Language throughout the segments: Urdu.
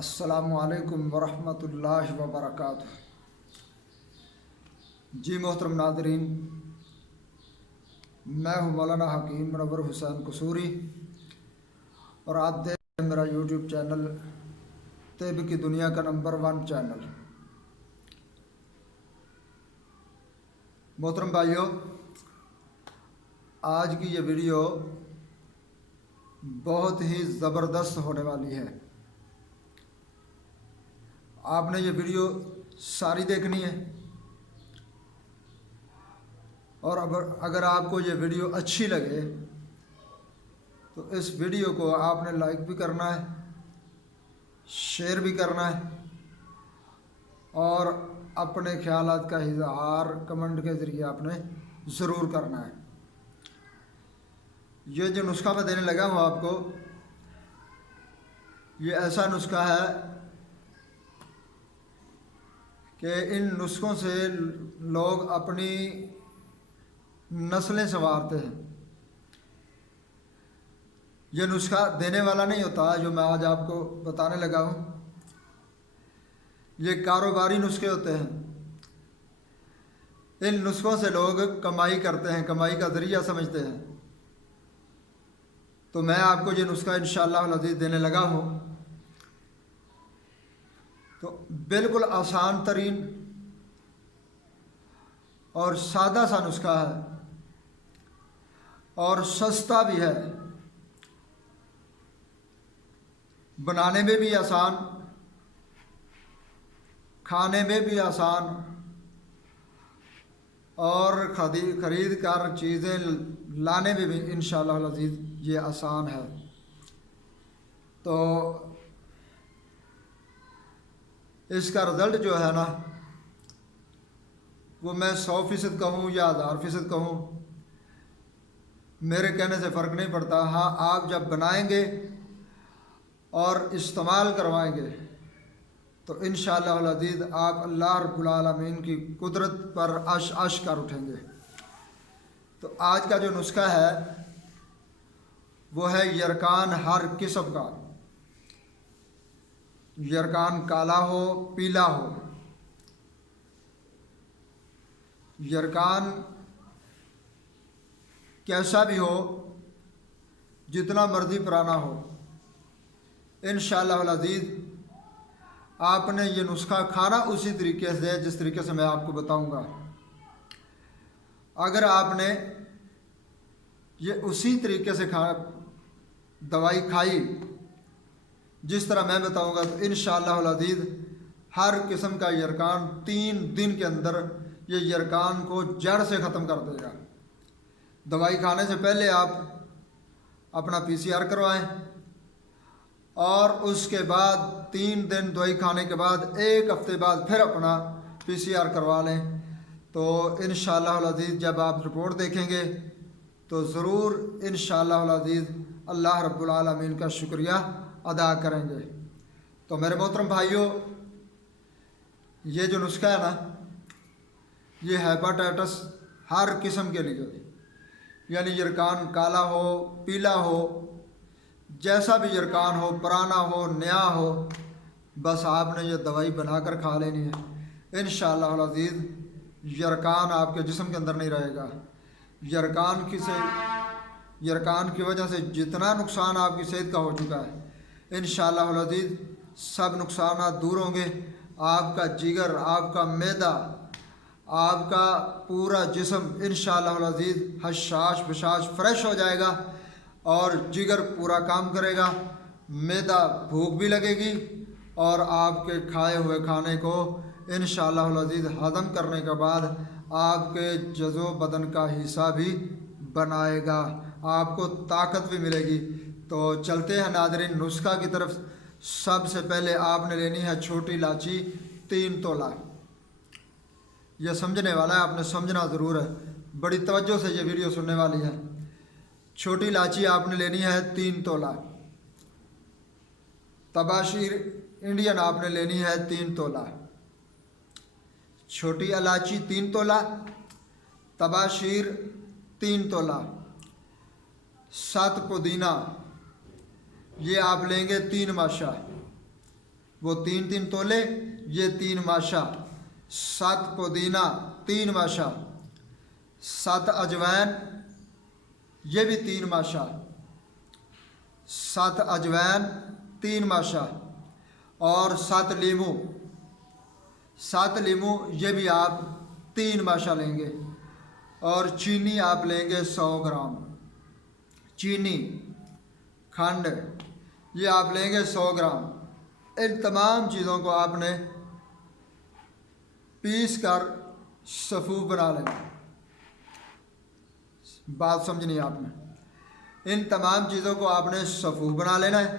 السلام علیکم ورحمۃ اللہ وبرکاتہ۔ جی محترم ناظرین، میں ہوں مولانا حکیم منور حسین قصوری اور آپ دیکھ رہے ہیں میرا یوٹیوب چینل طب کی دنیا کا نمبر 1 چینل۔ محترم بھائیوں، آج کی یہ ویڈیو بہت ہی زبردست ہونے والی ہے۔ آپ نے یہ ویڈیو ساری دیکھنی ہے، اور اگر آپ کو یہ ویڈیو اچھی لگے تو اس ویڈیو کو آپ نے لائک بھی کرنا ہے، شیئر بھی کرنا ہے، اور اپنے خیالات کا اظہار کمنٹ کے ذریعے آپ نے ضرور کرنا ہے۔ یہ جو نسخہ میں دینے لگا ہوں آپ کو، یہ ایسا نسخہ ہے کہ ان نسخوں سے لوگ اپنی نسلیں سنوارتے ہیں۔ یہ نسخہ دینے والا نہیں ہوتا جو میں آج آپ کو بتانے لگا ہوں، یہ کاروباری نسخے ہوتے ہیں۔ ان نسخوں سے لوگ کمائی کرتے ہیں، کمائی کا ذریعہ سمجھتے ہیں۔ تو میں آپ کو یہ نسخہ انشاءاللہ العزیز دینے لگا ہوں۔ تو بالکل آسان ترین اور سادہ سا نسخہ ہے، اور سستا بھی ہے، بنانے میں بھی آسان، کھانے میں بھی آسان، اور خرید کر چیزیں لانے میں بھی انشاءاللہ العزیز یہ آسان ہے۔ تو اس کا رزلٹ جو ہے نا، وہ میں 100% کہوں یا 1000% کہوں، میرے کہنے سے فرق نہیں پڑتا۔ ہاں، آپ جب بنائیں گے اور استعمال کروائیں گے تو انشاءاللہ العزیز آپ اللہ رب العالمین کی قدرت پر عش کر اٹھیں گے۔ تو آج کا جو نسخہ ہے وہ ہے یرکان ہر قسم کا، یرکان کالا ہو پیلا ہو، یرکان کیسا بھی ہو، جتنا مرضی پرانا ہو، انشاءاللہ العزیز آپ نے یہ نسخہ کھانا اسی طریقے سے جس طریقے سے میں آپ کو بتاؤں گا۔ اگر آپ نے یہ اسی طریقے سے دوائی کھائی جس طرح میں بتاؤں گا، تو انشاءاللہ العزیز ہر قسم کا یرکان 3 دن کے اندر یہ یرکان کو جڑ سے ختم کر دے گا۔ دوائی کھانے سے پہلے آپ اپنا PCR کروائیں، اور اس کے بعد 3 دن دوائی کھانے کے بعد 1 ہفتے بعد پھر اپنا PCR کروا لیں۔ تو انشاءاللہ العزیز جب آپ رپورٹ دیکھیں گے تو ضرور انشاءاللہ العزیز اللہ رب العالمین کا شکریہ ادا کریں گے۔ تو میرے محترم بھائیوں، یہ جو نسخہ ہے نا، یہ ہیپاٹائٹس ہر قسم کے لیے، یعنی یرکان کالا ہو پیلا ہو، جیسا بھی یرکان ہو، پرانا ہو نیا ہو، بس آپ نے یہ دوائی بنا کر کھا لینی ہے۔ انشاءاللہ العزیز یرکان آپ کے جسم کے اندر نہیں رہے گا۔ یرکان کی وجہ سے جتنا نقصان آپ کی صحت کا ہو چکا ہے، انشاءاللہ العزیز سب نقصانات دور ہوں گے۔ آپ کا جگر، آپ کا معدہ، آپ کا پورا جسم انشاءاللہ العزیز حشاش بشاش فریش ہو جائے گا، اور جگر پورا کام کرے گا، معدہ بھوک بھی لگے گی، اور آپ کے کھائے ہوئے کھانے کو انشاءاللہ العزیز ہضم کرنے کے بعد آپ کے جزو بدن کا حصہ بھی بنائے گا، آپ کو طاقت بھی ملے گی۔ تو چلتے ہیں ناظرین نسخہ کی طرف۔ سب سے پہلے آپ نے لینی ہے چھوٹی الائچی 3 تولہ۔ یہ سمجھنے والا ہے، آپ نے سمجھنا ضرور ہے، بڑی توجہ سے یہ ویڈیو سننے والی ہے۔ چھوٹی الائچی آپ نے لینی ہے 3 تولہ۔ تباشیر انڈین آپ نے لینی ہے 3 تولہ۔ چھوٹی الائچی 3 تولہ، تباشیر 3 تولہ، 7 پودینہ یہ آپ لیں گے 3 ماشا، وہ 3 تولے، یہ 3 ماشا، 7 پودینہ 3 ماشا، 7 اجوائن یہ بھی 3 ماشا، 7 اجوائن 3 ماشا، اور 7 لیمو، 7 لیمو یہ بھی آپ 3 ماشا لیں گے، اور چینی آپ لیں گے 100 گرام، چینی، کھنڈ یہ آپ لیں گے 100 گرام۔ ان تمام چیزوں کو آپ نے پیس کر صفوف بنا لینا۔ بات سمجھنی ہے آپ نے، ان تمام چیزوں کو آپ نے صفوف بنا لینا ہے۔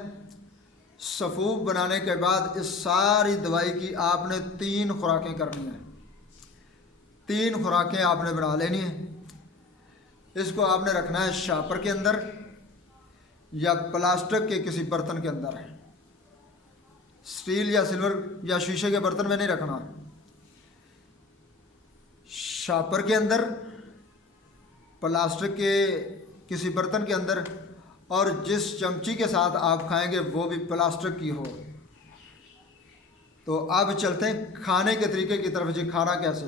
صفوف بنانے کے بعد اس ساری دوائی کی آپ نے 3 خوراکیں کرنی ہیں، 3 خوراکیں آپ نے بنا لینی ہیں۔ اس کو آپ نے رکھنا ہے شاپر کے اندر یا پلاسٹک کے کسی برتن کے اندر، سٹیل یا سلور یا شیشے کے برتن میں نہیں رکھنا، شاپر کے اندر، پلاسٹک کے کسی برتن کے اندر، اور جس چمچی کے ساتھ آپ کھائیں گے وہ بھی پلاسٹک کی ہو۔ تو اب چلتے ہیں کھانے کے طریقے کی طرف۔ جی کھانا کیسے؟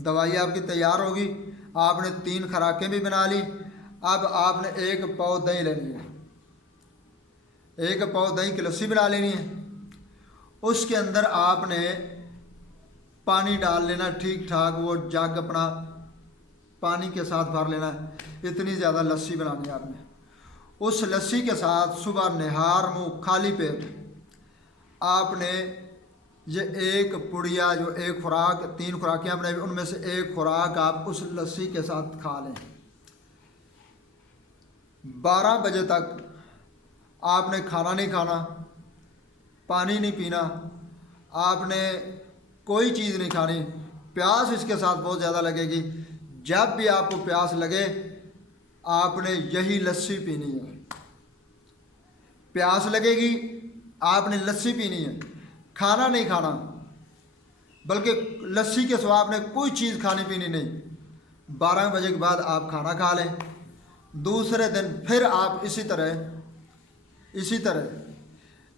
دوائی آپ کی تیار ہوگی، آپ نے 3 خوراکیں بھی بنا لی۔ اب آپ نے 1 پاؤ دہی لینی ہے، 1 پاؤ دہی کی لسی بنا لینی ہے۔ اس کے اندر آپ نے پانی ڈال لینا ٹھیک ٹھاک، وہ جگ اپنا پانی کے ساتھ بھر لینا ہے، اتنی زیادہ لسی بنانی ہے آپ نے۔ اس لسی کے ساتھ صبح نہار منہ خالی پیٹ آپ نے یہ 1 پڑیا، جو 1 خوراک، 3 خوراکیں آپ نے ان میں سے 1 خوراک آپ اس لسی کے ساتھ کھا لیں۔ 12 بجے تک آپ نے کھانا نہیں کھانا، پانی نہیں پینا، آپ نے کوئی چیز نہیں کھانی۔ پیاس اس کے ساتھ بہت زیادہ لگے گی، جب بھی آپ کو پیاس لگے آپ نے یہی لسی پینی ہے۔ پیاس لگے گی آپ نے لسی پینی ہے، کھانا نہیں کھانا، بلکہ لسی کے سوا آپ نے کوئی چیز کھانی پینی نہیں۔ 12 بجے کے بعد آپ کھانا کھا لیں، دوسرے دن پھر آپ اسی طرح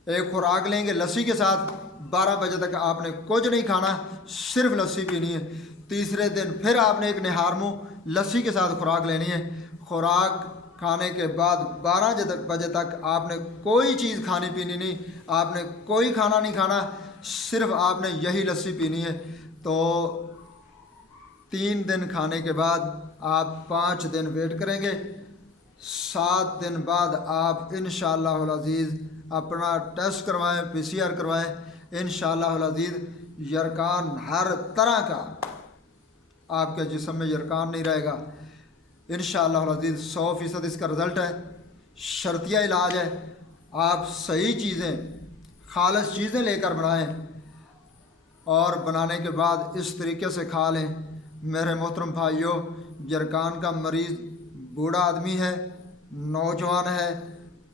1 خوراک لیں گے لسی کے ساتھ۔ 12 بجے تک آپ نے کچھ نہیں کھانا، صرف لسی پینی ہے۔ تیسرے دن پھر آپ نے 1 نہار منہ لسی کے ساتھ خوراک لینی ہے۔ خوراک کھانے کے بعد 12 بجے تک آپ نے کوئی چیز کھانی پینی نہیں، آپ نے کوئی کھانا نہیں کھانا، صرف آپ نے یہی لسی پینی ہے۔ تو 3 دن کھانے کے بعد آپ 5 دن ویٹ کریں گے، 7 دن بعد آپ انشاءاللہ العزیز اپنا ٹیسٹ کروائیں، PCR کروائیں۔ انشاءاللہ العزیز یرقان ہر طرح کا آپ کے جسم میں یرقان نہیں رہے گا۔ انشاءاللہ العزیز 100% اس کا رزلٹ ہے، شرطیہ علاج ہے۔ آپ صحیح چیزیں، خالص چیزیں لے کر بنائیں، اور بنانے کے بعد اس طریقے سے کھا لیں۔ میرے محترم بھائیوں، یرقان کا مریض بوڑھا آدمی ہے، نوجوان ہے،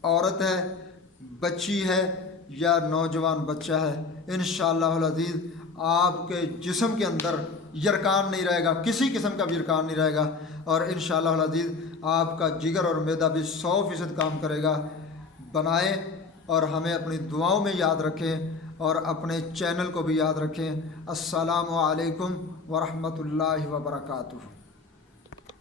عورت ہے، بچی ہے یا نوجوان بچہ ہے، انشاءاللہ العزیز آپ کے جسم کے اندر یرقان نہیں رہے گا، کسی قسم کا بھی یرقان نہیں رہے گا، اور انشاءاللہ العزیز آپ کا جگر اور معدہ بھی 100% کام کرے گا۔ بنائیں اور ہمیں اپنی دعاؤں میں یاد رکھیں، اور اپنے چینل کو بھی یاد رکھیں۔ السلام علیکم ورحمۃ اللہ وبرکاتہ۔